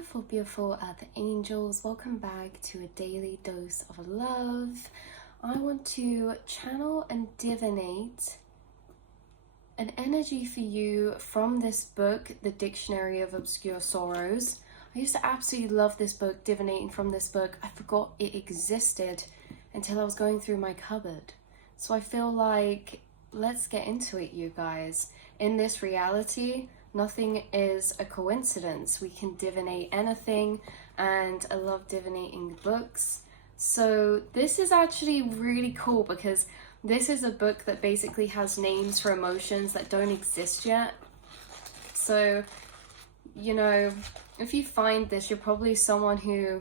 Beautiful, beautiful Earth Angels, welcome back to a daily dose of love. I want to channel and divinate an energy for you from this book, The Dictionary of Obscure Sorrows. I used to absolutely love this book, divinating from this book. I forgot it existed until I was going through my cupboard. So I feel like, let's get into it, you guys. In this reality, nothing is a coincidence. We can divinate anything, and I love divinating books. So this is actually really cool because this is a book that basically has names for emotions that don't exist yet. So, you know, if you find this, you're probably someone who,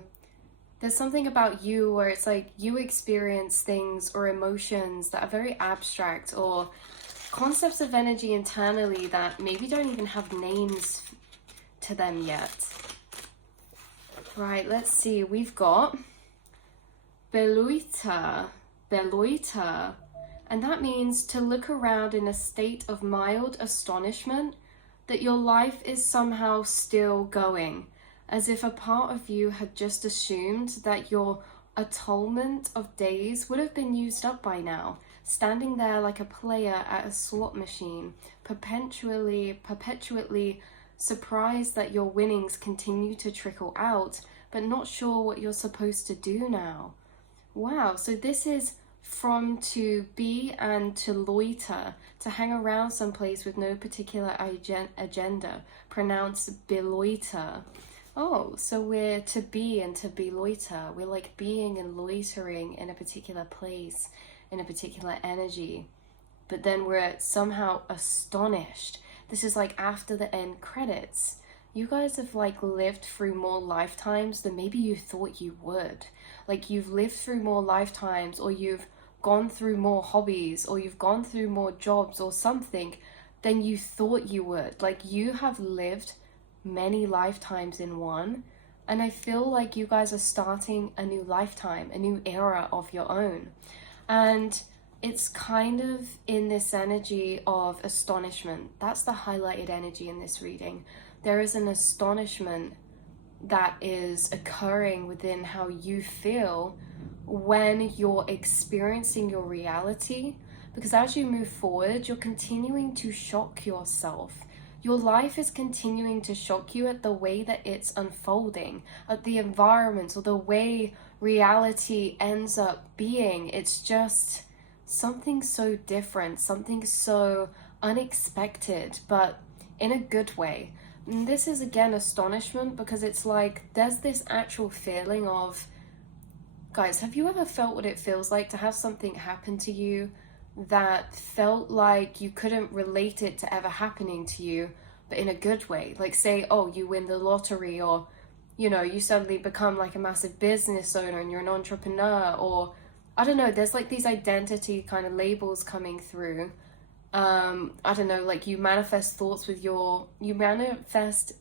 there's something about you where it's like you experience things or emotions that are very abstract, or concepts of energy internally that maybe don't even have names to them yet. Right, let's see. We've got beloita, and that means to look around in a state of mild astonishment that your life is somehow still going, as if a part of you had just assumed that your atonement of days would have been used up by now, standing there like a player at a slot machine, perpetually surprised that your winnings continue to trickle out, but not sure what you're supposed to do now. Wow, so this is from to be and to loiter, to hang around someplace with no particular agenda, pronounced beloiter. Oh, so we're to be and to be loiter. We're like being and loitering in a particular place, in a particular energy. But then we're somehow astonished. This is like after the end credits. You guys have like lived through more lifetimes than maybe you thought you would. Like you've lived through more lifetimes, or you've gone through more hobbies, or you've gone through more jobs or something than you thought you would. Like you have lived many lifetimes in one, and I feel like you guys are starting a new lifetime, a new era of your own. And it's kind of in this energy of astonishment. That's the highlighted energy in this reading. There is an astonishment that is occurring within how you feel when you're experiencing your reality, because as you move forward, you're continuing to shock yourself. Your life is continuing to shock you at the way that it's unfolding, at the environment, or the way reality ends up being. It's just something so different, something so unexpected, but in a good way. And this is again astonishment, because it's like there's this actual feeling of, guys, have you ever felt what it feels like to have something happen to you that felt like you couldn't relate it to ever happening to you, but in a good way? Like say, oh, you win the lottery, or you know, you suddenly become like a massive business owner and you're an entrepreneur, or I don't know, there's like these identity kind of labels coming through. I don't know, like you manifest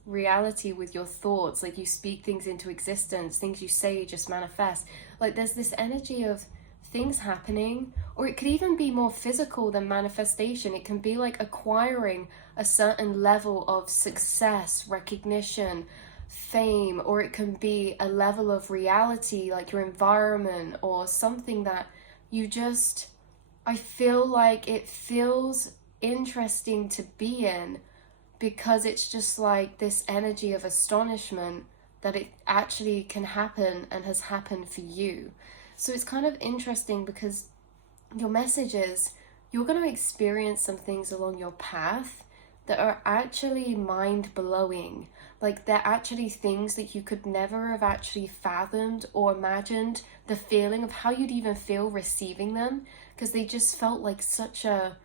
reality with your thoughts. Like you speak things into existence, things you say just manifest. Like there's this energy of things happening, or it could even be more physical than manifestation. It can be like acquiring a certain level of success, recognition, fame, or it can be a level of reality, like your environment, or something that you just, I feel like it feels interesting to be in, because it's just like this energy of astonishment that it actually can happen and has happened for you. So it's kind of interesting because your message is you're going to experience some things along your path that are actually mind-blowing. Like they're actually things that you could never have actually fathomed or imagined the feeling of how you'd even feel receiving them, because they just felt like such a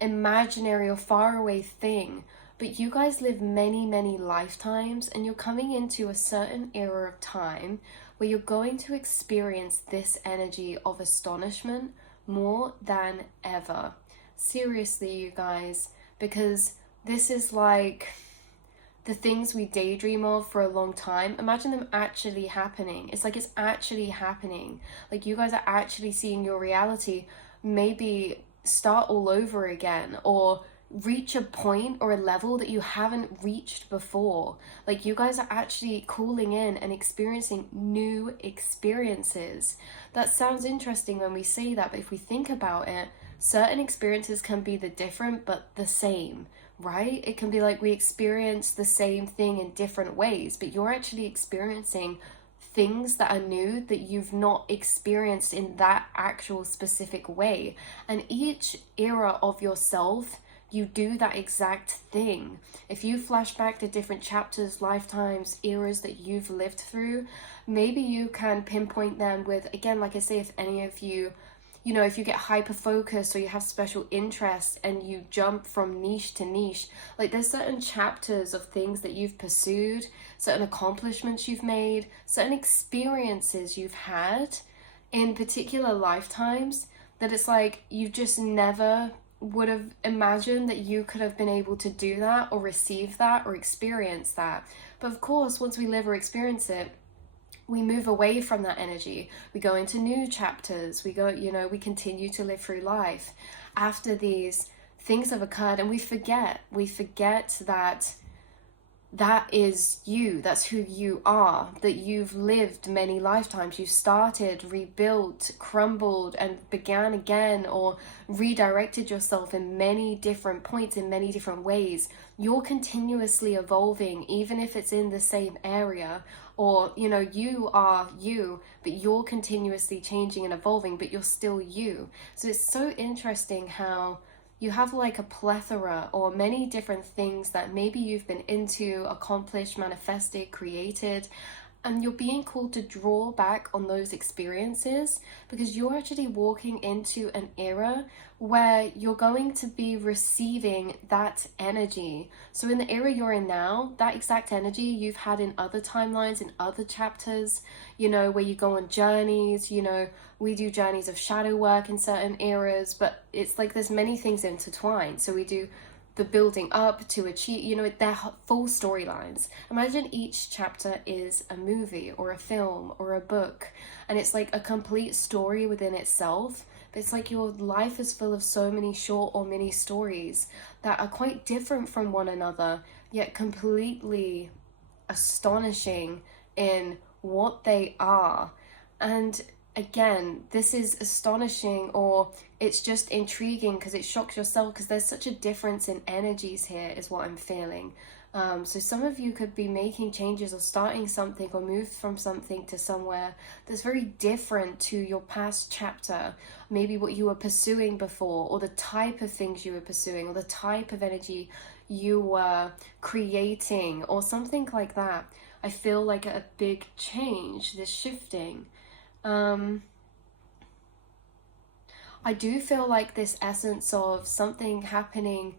imaginary or faraway thing. But you guys live many lifetimes, and you're coming into a certain era of time where you're going to experience this energy of astonishment more than ever. Seriously, you guys, because this is like the things we daydream of for a long time. Imagine them actually happening. It's like it's actually happening. Like you guys are actually seeing your reality maybe start all over again, or reach a point or a level that you haven't reached before. Like, you guys are actually calling in and experiencing new experiences. That sounds interesting when we say that, but if we think about it, certain experiences can be the different but the same, right? It can be like we experience the same thing in different ways, but you're actually experiencing things that are new that you've not experienced in that actual specific way. And each era of yourself, you do that exact thing. If you flash back to different chapters, lifetimes, eras that you've lived through, maybe you can pinpoint them with, again, like I say, if any of you, you know, if you get hyper focused or you have special interests and you jump from niche to niche, like there's certain chapters of things that you've pursued, certain accomplishments you've made, certain experiences you've had in particular lifetimes that it's like you just never would have imagined that you could have been able to do that or receive that or experience that. But of course, once we live or experience it, we move away from that energy. We go into new chapters. We go, you know, we continue to live through life after these things have occurred, and we forget that that is you, that's who you are, that you've lived many lifetimes. You started, rebuilt, crumbled, and began again, or redirected yourself in many different points, in many different ways. You're continuously evolving, even if it's in the same area, or, you know, you are you, but you're continuously changing and evolving, but you're still you. So it's so interesting how you have like a plethora or many different things that maybe you've been into, accomplished, manifested, created, and you're being called to draw back on those experiences because you're actually walking into an era where you're going to be receiving that energy. So in the era you're in now, that exact energy you've had in other timelines, in other chapters, you know, where you go on journeys, you know, we do journeys of shadow work in certain eras, but it's like there's many things intertwined. So we do the building up to achieve, you know, they're full storylines. Imagine each chapter is a movie or a film or a book, and it's like a complete story within itself. But it's like your life is full of so many short or mini stories that are quite different from one another, yet completely astonishing in what they are. And again, this is astonishing, or it's just intriguing because it shocks yourself because there's such a difference in energies here is what I'm feeling. So some of you could be making changes or starting something or moved from something to somewhere that's very different to your past chapter, maybe what you were pursuing before, or the type of things you were pursuing, or the type of energy you were creating, or something like that. I feel like a big change, this shifting. I do feel like this essence of something happening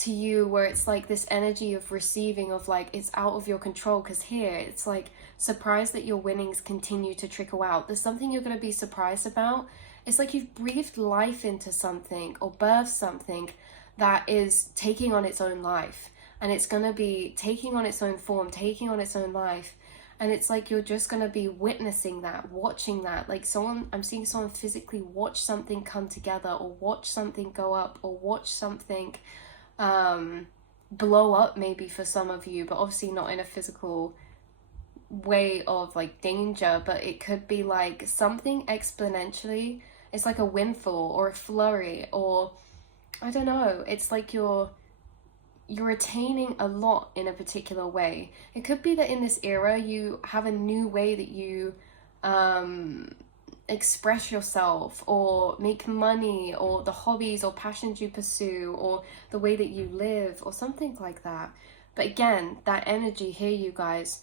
to you where it's like this energy of receiving, of like it's out of your control, because here it's like surprised that your winnings continue to trickle out. There's something you're going to be surprised about. It's like you've breathed life into something or birthed something that is taking on its own life, and it's going to be taking on its own form, taking on its own life. And it's like you're just going to be witnessing that, watching that. Like someone, I'm seeing someone physically watch something come together, or watch something go up, or watch something blow up maybe for some of you, but obviously not in a physical way of like danger, but it could be like something exponentially. It's like a windfall or a flurry, or I don't know. It's like you're attaining a lot in a particular way. It could be that in this era you have a new way that you express yourself or make money, or the hobbies or passions you pursue, or the way that you live, or something like that. But again, that energy here, you guys,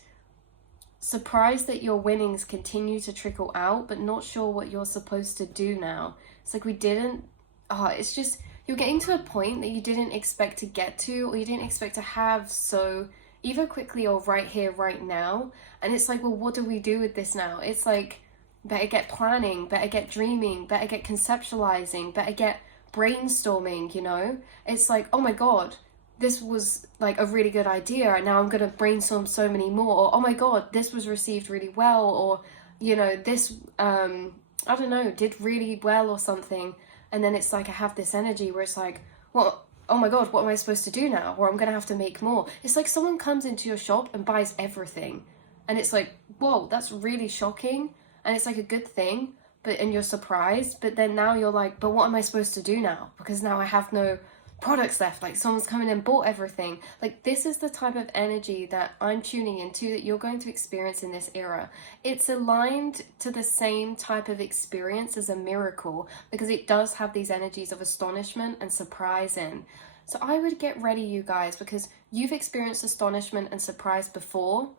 surprised that your winnings continue to trickle out, but not sure what you're supposed to do now. It's like it's just, you're getting to a point that you didn't expect to get to, or you didn't expect to have so either quickly or right here, right now. And it's like, well, what do we do with this now? It's like, better get planning, better get dreaming, better get conceptualizing, better get brainstorming, you know? It's like, oh my God, this was like a really good idea, and now I'm going to brainstorm so many more. Or, oh my God, this was received really well, or, you know, this, I don't know, did really well or something. And then it's like I have this energy where it's like, well, oh my god, what am I supposed to do now? Or I'm gonna have to make more. It's like someone comes into your shop and buys everything. And it's like, whoa, that's really shocking. And it's like a good thing, and you're surprised, but then now you're like, but what am I supposed to do now? Because now I have no products left. Like, someone's come in and bought everything. Like, this is the type of energy that I'm tuning into, that you're going to experience in this era. It's aligned to the same type of experience as a miracle, because it does have these energies of astonishment and surprise in. So I would get ready, you guys, because you've experienced astonishment and surprise before,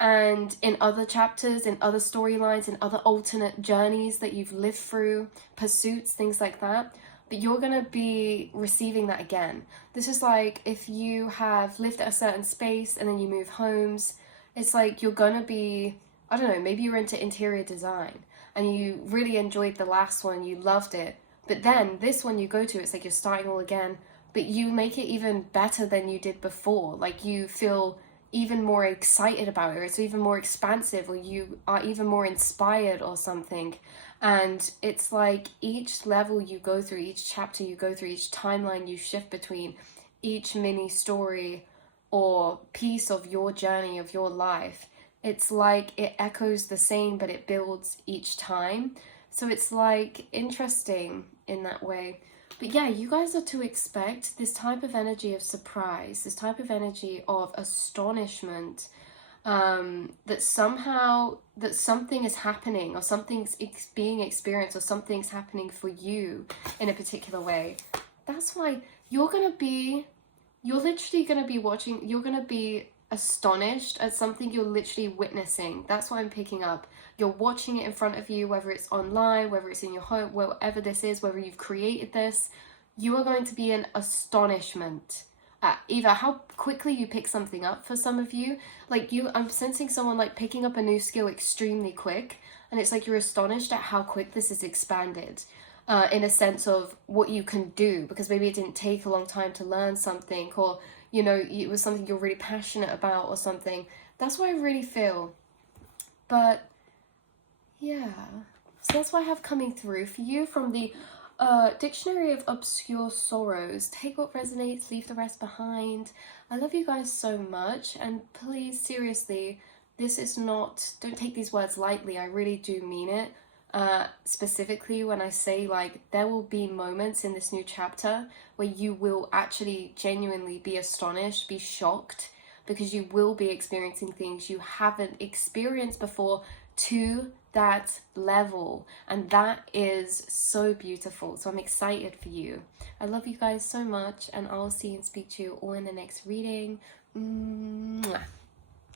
and in other chapters, in other storylines, in other alternate journeys that you've lived through, pursuits, things like that. But you're going to be receiving that again. This is like if you have lived at a certain space and then you move homes, it's like you're going to be, I don't know, maybe you're into interior design and you really enjoyed the last one, you loved it. But then this one you go to, it's like you're starting all again, but you make it even better than you did before. Like, you feel even more excited about it, or it's even more expansive, or you are even more inspired or something. And it's like each level you go through, each chapter you go through, each timeline you shift between, each mini story or piece of your journey, of your life, it's like it echoes the same, but it builds each time. So it's like interesting in that way. But yeah, you guys are to expect this type of energy of surprise, this type of energy of astonishment, that somehow, that something is happening, or something's being experienced, or something's happening for you in a particular way. That's why you're literally going to be watching, you're going to be astonished at something you're literally witnessing. That's what I'm picking up. You're watching it in front of you, whether it's online, whether it's in your home, wherever this is, whether you've created this, you are going to be in astonishment at either how quickly you pick something up. For some of you, like I'm sensing someone like picking up a new skill extremely quick, and it's like you're astonished at how quick this is expanded. In a sense of what you can do, because maybe it didn't take a long time to learn something, or you know, it was something you're really passionate about or something. That's what I really feel. But yeah, so that's what I have coming through for you from the Dictionary of Obscure Sorrows. Take what resonates, leave the rest behind. I love you guys so much, and please, seriously, this is not, don't take these words lightly. I really do mean it. Specifically when I say, like, there will be moments in this new chapter where you will actually genuinely be astonished, be shocked, because you will be experiencing things you haven't experienced before to that level, and that is so beautiful. So I'm excited for you. I love you guys so much, and I'll see and speak to you all in the next reading. Mwah.